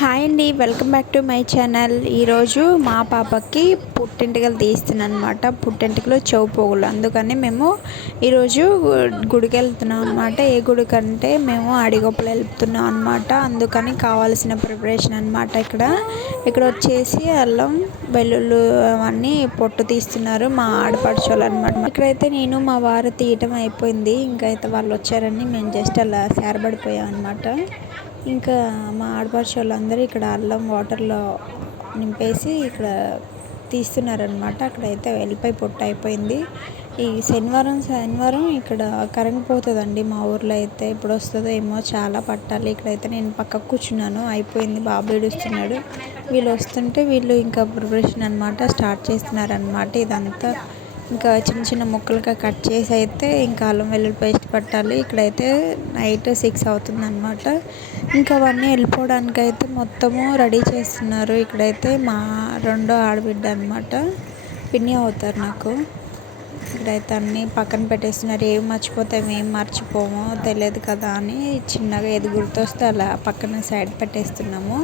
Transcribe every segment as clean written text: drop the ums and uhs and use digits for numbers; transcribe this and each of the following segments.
Hi అండి, welcome back to my channel. ఈరోజు మా పాపకి పుట్టెంటుకలు తీస్తున్నాను అనమాట. పుట్టెంటుకలు చెవు పోగులు, అందుకని మేము ఈరోజు గుడికి వెళ్తున్నాం అనమాట. ఏ గుడికి అంటే మేము అడిగొప్పలు వెళ్తున్నాం అనమాట. అందుకని కావాల్సిన ప్రిపరేషన్ అనమాట. ఇక్కడ వచ్చేసి అల్లం వెల్లుల్లి అవన్నీ పొట్టు తీస్తున్నారు మా ఆడపడుచోళ్ళు అనమాట. ఇక్కడైతే నేను మా వారు తీయటం అయిపోయింది. ఇంకైతే వాళ్ళు వచ్చారని మేము జస్ట్ అలా సేరబడిపోయాం అనమాట. ఇంకా మా ఆడపడుచు వాళ్ళందరూ ఇక్కడ అల్లం వాటర్లో నింపేసి ఇక్కడ తీస్తున్నారనమాట. అక్కడైతే వెల్లిపాయ పొట్టు అయిపోయింది. ఈ శనివారం ఇక్కడ కరెంట్ పోతుందండి మా ఊర్లో అయితే. ఇప్పుడు వస్తుందో ఏమో, చాలా పట్టాలి. ఇక్కడైతే నేను పక్కకు కూర్చున్నాను, అయిపోయింది. బాబు ఏడుస్తున్నాడు. వీళ్ళు వస్తుంటే వీళ్ళు ఇంకా ప్రిపరేషన్ అనమాట స్టార్ట్ చేస్తున్నారనమాట. ఇదంతా ఇంకా చిన్న చిన్న ముక్కలుగా కట్ చేసి అయితే ఇంకా అల్లం వెల్లుల్లి పేస్ట్ పట్టాలి. ఇక్కడైతే నైట్ 6 అవుతుంది అనమాట. ఇంకా అవన్నీ వెళ్ళిపోవడానికి అయితే మొత్తము రెడీ చేస్తున్నారు. ఇక్కడైతే మా రెండో ఆడబిడ్డ అనమాట, పిన్ని అవుతారు నాకు. ఇక్కడైతే అన్నీ పక్కన పెట్టేస్తున్నారు. ఏం మర్చిపోతాం ఏం మర్చిపోమో తెలియదు కదా అని చిన్నగా ఏది గుర్తొస్తే అలా పక్కన సైడ్ పెట్టేస్తున్నాము.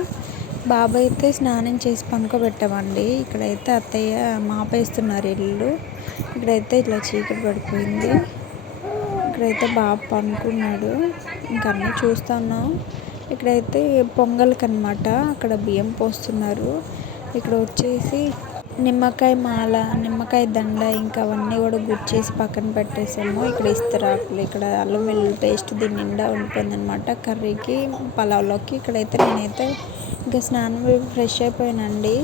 బాబు అయితే స్నానం చేసి పనుకోబెట్టామండి. ఇక్కడైతే అత్తయ్య మాపేస్తున్నారు ఇల్లు. ఇక్కడైతే ఇట్లా చీకటి పడిపోయింది. ఇక్కడైతే బాబు పనుకున్నాడు. ఇంకా అన్నీ చూస్తున్నాం. ఇక్కడైతే పొంగల్కి అనమాట అక్కడ బియ్యం పోస్తున్నారు. ఇక్కడ వచ్చేసి నిమ్మకాయ మాల, నిమ్మకాయ దండ, ఇంకా అవన్నీ కూడా గుచ్చేసి పక్కన పెట్టేసాము. ఇక్కడ ఇస్తరాకులు, ఇక్కడ అల్లం వెల్లుల్లి పేస్ట్ దీని నిండా ఉండిపోయింది అనమాట కర్రీకి, పలావ్లోకి. ఇక్కడైతే నేనైతే ఇంకా స్నానం ఫ్రెష్ అయిపోయానండి.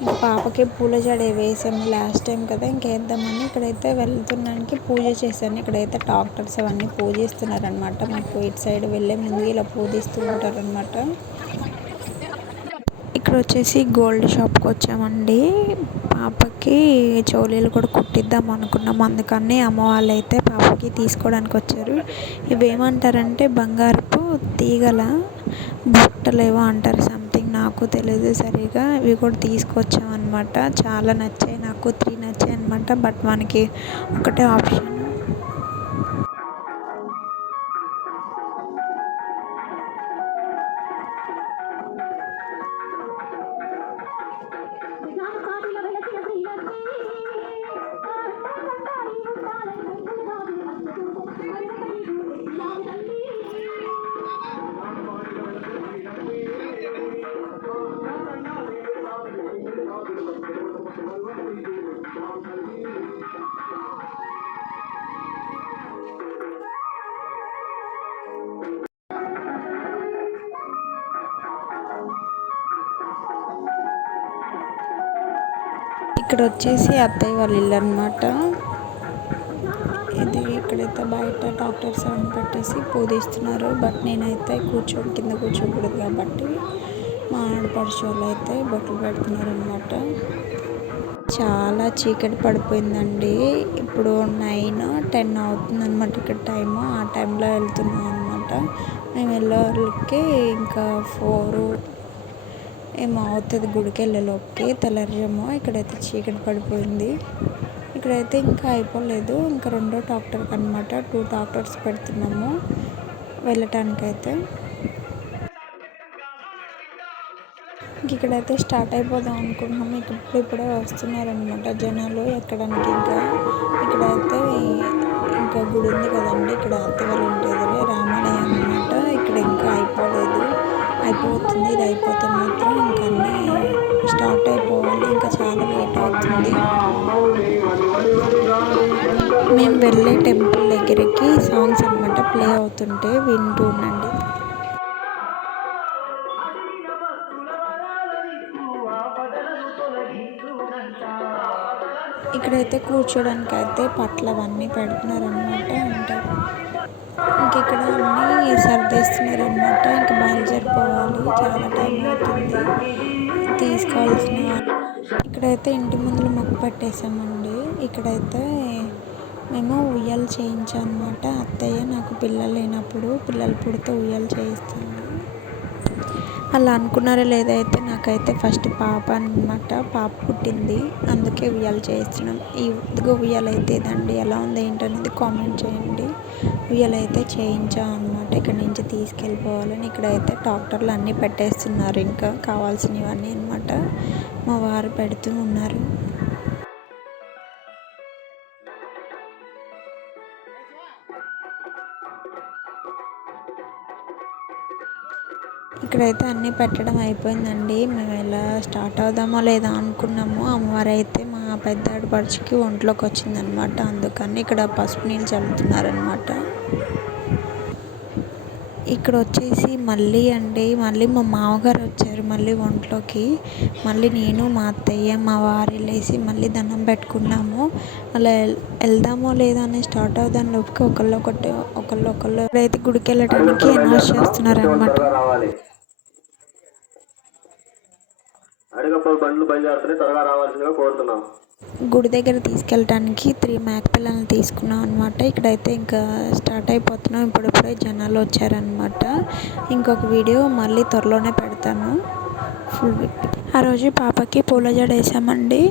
ఇంకా పాపకి పూల జడ వేసాము లాస్ట్ టైం కదా, ఇంకేద్దామని ఇక్కడైతే వెళ్తున్నానికి పూజ చేశాను. ఇక్కడైతే డాక్టర్స్ అవన్నీ పూజిస్తున్నారనమాట. మాకు ఇటు సైడ్ వెళ్ళే ముందు ఇలా పూజిస్తూ ఉంటారనమాట. ఇక్కడ వచ్చేసి గోల్డ్ షాప్కి వచ్చామండి. పాపకి చోలీలు కూడా కుట్టిద్దాం అనుకున్నాం. అందుకని అమ్మ వాళ్ళు అయితే పాపకి తీసుకోవడానికి వచ్చారు. ఇవేమంటారంటే బంగారపు తీగల బుట్టలేవో అంటారు, సంథింగ్ నాకు తెలియదు సరిగా. ఇవి కూడా తీసుకొచ్చామన్నమాట. చాలా నచ్చాయి నాకు, 3 నచ్చాయి అనమాట. బట్ మనకి ఒకటే ఆప్షన్. ఇక్కడ వచ్చేసి అత్తయ్య వాళ్ళ ఇల్లు అనమాట. ఇది ఇక్కడైతే బయట డాక్టర్స్ అని పెట్టేసి పూజిస్తున్నారు. బట్ నేనైతే కింద కూర్చోకూడదు కాబట్టి మా ఆడపడుచు వాళ్ళు అయితే బొట్లు పెడుతున్నారు అనమాట. చాలా చీకటి పడిపోయిందండి. ఇప్పుడు 9-10 అవుతుంది అనమాట ఇక్కడ టైము. ఆ టైంలో వెళ్తున్నాం అనమాట. మేము వెళ్ళేవాళ్ళకి ఇంకా 4 ఏమో అవుతుంది గుడికి వెళ్ళేలోపుకి, తెల్లరేమో. ఇక్కడైతే చీకటి పడిపోయింది. ఇక్కడైతే ఇంకా అయిపోలేదు. ఇంకా రెండో డాక్టర్కి అనమాట 2 డాక్టర్స్ పెడుతున్నాము వెళ్ళటానికైతే. ఇక్కడైతే స్టార్ట్ అయిపోదాం అనుకుంటున్నాము. ఇప్పుడే వస్తున్నారనమాట జనాలు ఎక్కడానికి. ఇంకా ఇక్కడైతే ఇంకా గుడి ఉంది కదండి, ఇక్కడ అత్తవారి ఇంటి ఎదురే రామాలయం అనమాట. ఇక్కడ ఇంకా అయిపోతుంది. ఇది అయిపోతే మాత్రం ఇంకా అన్నీ స్టార్ట్ అయిపోవాలి. ఇంకా చాలా లేట్ అవుతుంది. మేము వెళ్ళే టెంపుల్ దగ్గరికి సాంగ్స్ అనమాట ప్లే అవుతుంటే వింటూ ఉండండి. ఇక్కడైతే కూర్చోడానికి అయితే పట్ల అవన్నీ పెడుతున్నారనమాట. ఇంక ఇక్కడ అన్నీ సర్దేస్తున్నారనమాట. ఇంకా బయలుదేరిపోవాలి, చాలా టైం అవుతుంది తీసుకోవాల్సిన. ఇక్కడైతే ఇంటి ముందు మొక్కు పెట్టేసామండి. ఇక్కడైతే మేము ఉయ్యాలు చేయించామన్నమాట. అత్తయ్య నాకు పిల్లలు లేనప్పుడు పిల్లలు పుడితే ఉయ్యాలు చేయిస్తాను. అలా అనుకున్నారో లేదైతే నాకైతే ఫస్ట్ పాప అనమాట, పాప పుట్టింది, అందుకే ఉయ్యాల చేస్తున్నాం. ఇదిగో ఉయ్యాల అయితే ఇదండి, ఎలా ఉంది ఏంటనేది కామెంట్ చేయండి. ఉయ్యాల అయితే చేయించాం అనమాట. ఇక్కడ నుంచి తీసుకెళ్ళిపోవాలని ఇక్కడైతే డాక్టర్లు అన్నీ పెట్టేస్తున్నారు, ఇంకా కావాల్సినవన్నీ అనమాట. మా వారు పెడుతూ ఉన్నారు. ఇక్కడైతే అన్నీ పెట్టడం అయిపోయిందండి. మేము ఎలా స్టార్ట్ అవుదామో లేదా అనుకున్నాము. అమ్మవారు అయితే మా పెద్ద ఆడపడుచుకి ఒంట్లోకి వచ్చిందనమాట, అందుకని ఇక్కడ పసుపు నీళ్ళు చల్లుతున్నారనమాట. ఇక్కడ వచ్చేసి మళ్ళీ మా మామగారు వచ్చారు మళ్ళీ ఒంట్లోకి. మళ్ళీ నేను, మా అత్తయ్య, మా వారు వెళ్ళేసి మళ్ళీ దండం పెట్టుకున్నాము. అలా వెళ్దామో లేదా అని స్టార్ట్ అవుదాం లోపుకి ఒకళ్ళు అయితే గుడికి వెళ్ళడానికి అనౌన్స్ చేస్తున్నారనమాట. గుడి దగ్గర తీసుకెళ్ళడానికి 3 మేకపిల్లల్ని తీసుకున్నాం అనమాట. ఇక్కడైతే ఇంకా స్టార్ట్ అయిపోతున్నాం. ఇప్పుడిప్పుడే జనాలు వచ్చారనమాట. ఇంకొక వీడియో మళ్ళీ త్వరలోనే పెడతాను ఫుల్. ఆ రోజు పాపకి పూల జడ వేసామండి.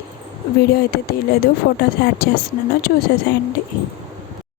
వీడియో అయితే తీయలేదు, ఫొటోస్ యాడ్ చేస్తున్నాను, చూసేసేయండి.